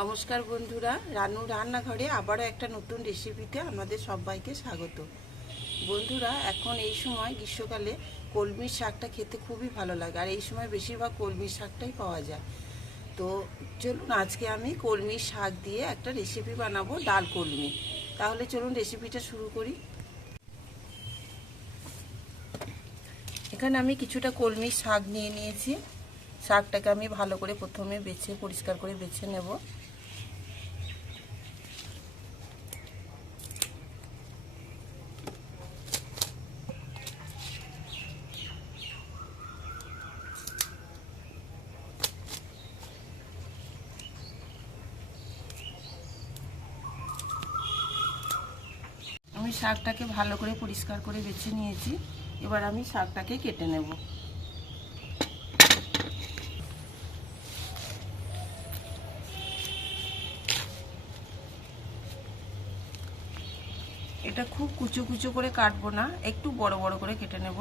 নমস্কার বন্ধুরা, রানু রান্নাঘরে আবারও একটা নতুন রেসিপিতে আমাদের সবাইকে স্বাগত। বন্ধুরা, এখন এই সময় গ্রীষ্মকালে কলমির শাকটা খেতে খুবই ভালো লাগে, আর এই সময় বেশিরভাগ কলমির শাকটাই পাওয়া যায়। তো চলুন, আজকে আমি কলমির শাক দিয়ে একটা রেসিপি বানাবো, ডাল কলমি। তাহলে চলুন রেসিপিটা শুরু করি। এখানে আমি কিছুটা কলমির শাক নিয়ে নিয়েছি। শাকটাকে আমি ভালো করে প্রথমে বেছে, পরিষ্কার করে বেছে নেব। শাকটাকে ভালো করে পরিষ্কার করে বেছে নিয়েছি। এবার আমি শাকটাকে কেটে নেব। এটা খুব কুচো কুচো করে কাটবো না, একটু বড় বড় করে কেটে নেব।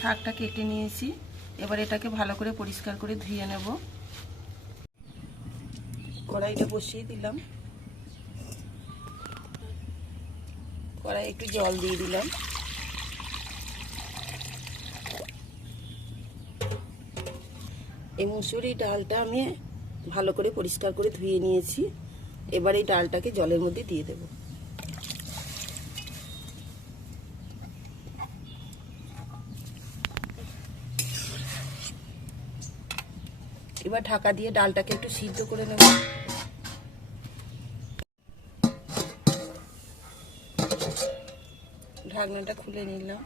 শাকটা কেটে নিয়েছি। এবার এটাকে ভালো করে পরিষ্কার করে ধুয়ে নেব। কড়াইটা বসিয়ে দিলাম। কড়াই একটু জল দিয়ে দিলাম। এই মুসুরি ডালটা আমি ভালো করে পরিষ্কার করে ধুয়ে নিয়েছি। এবার এই ডালটাকে জলের মধ্যে দিয়ে দেবো। এবার ঢাকা দিয়ে ডালটাকে একটু সিদ্ধ করে নেব। ঢাকনাটা খুলে নিলাম।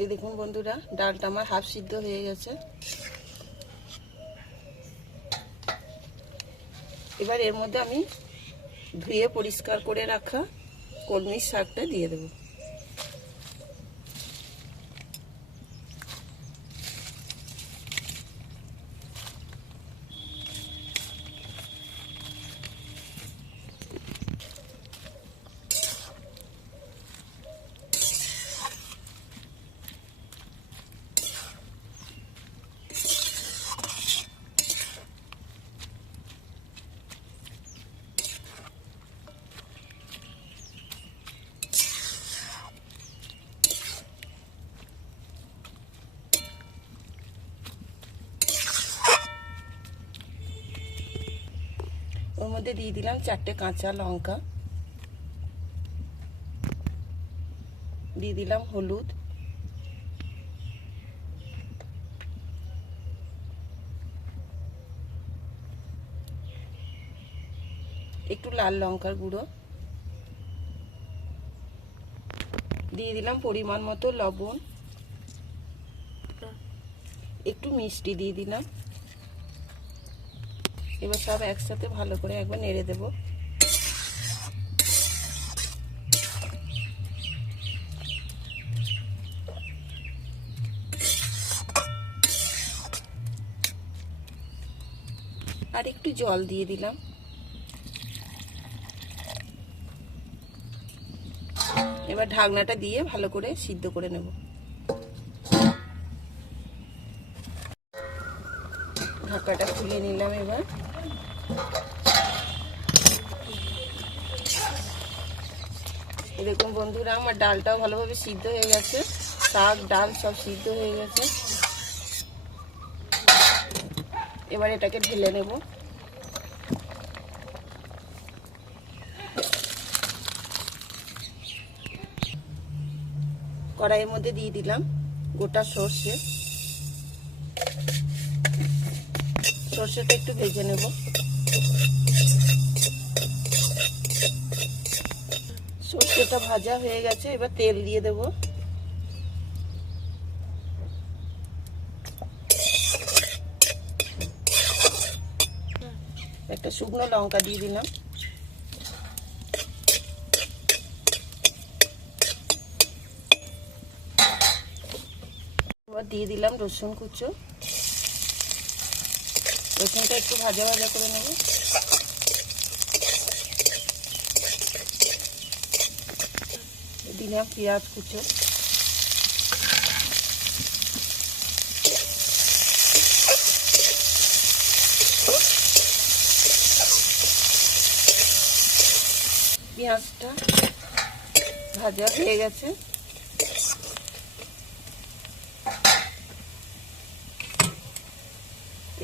এই দেখুন বন্ধুরা, ডালটা আমার হাফ সিদ্ধ হয়ে গেছে। এবার এর মধ্যে আমি ধুয়ে পরিষ্কার করে রাখা কলমির শাকটা দিয়ে দেবো। মধ্যে দিয়ে দিলাম চারটে কাঁচা লঙ্কা। দিয়ে দিলাম হলুদ। একটু লাল লঙ্কার গুঁড়ো। দিয়ে দিলাম পরিমাণ মতো লবণ। একটু মিষ্টি দিয়ে দিলাম। এবার সব একসাথে ভালো করে একবার নেড়ে দেব। আর একটু জল দিয়ে দিলাম। এবার ঢাকনাটা দিয়ে ভালো করে সিদ্ধ করে নেব। ঢাকাটা খুলে নিলাম এবার। এরকম বন্ধুরা, আমার ডালটাও ভালোভাবে সিদ্ধ হয়ে গেছে। শাক, ডাল সব সিদ্ধ হয়ে গেছে। এবার এটাকে ঢেলে নেব। কড়াইয়ের মধ্যে দিয়ে দিলাম গোটা সর্ষে। সর্ষেটা একটু ভেজে নেব। সর্ষেটা ভাজা হয়ে গেছে, এবার তেল দিয়ে দেব। একটা শুকনো লঙ্কা দিয়ে দিলাম। দিয়ে দিলাম রসুন কুচো। রসুনটা একটু ভাজা ভাজা করে নেব। দিলাম পেঁয়াজ কুচো। পেঁয়াজটা ভাজা হয়ে গেছে।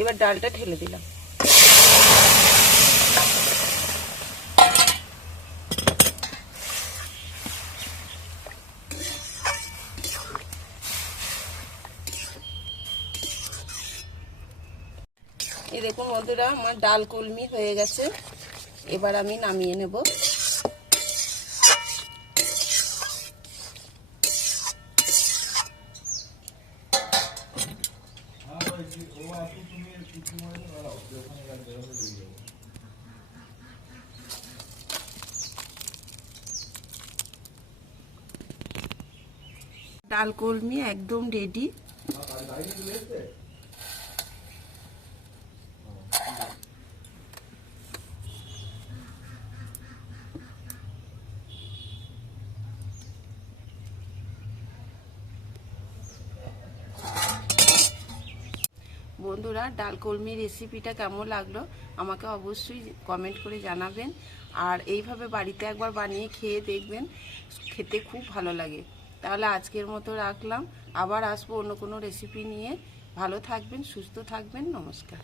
এবার ডালটা ঢেলে দিলাম। এই দেখুন বন্ধুরা, আমার ডাল কলমি হয়ে গেছে। এবার আমি নামিয়ে নেব। ডাল কলমি একদম রেডি বন্ধুরা ডাল কলমি রেসিপিটা কেমন লাগল আমাকে অবশ্যই কমেন্ট করে জানাবেন। আর এইভাবে বাড়িতে একবার বানিয়ে খেয়ে দেখবেন, খেতে খুব ভালো লাগে। তাহলে আজকের মতো রাখলাম। আবার আসব অন্য কোনো রেসিপি নিয়ে। ভালো থাকবেন, সুস্থ থাকবেন। নমস্কার।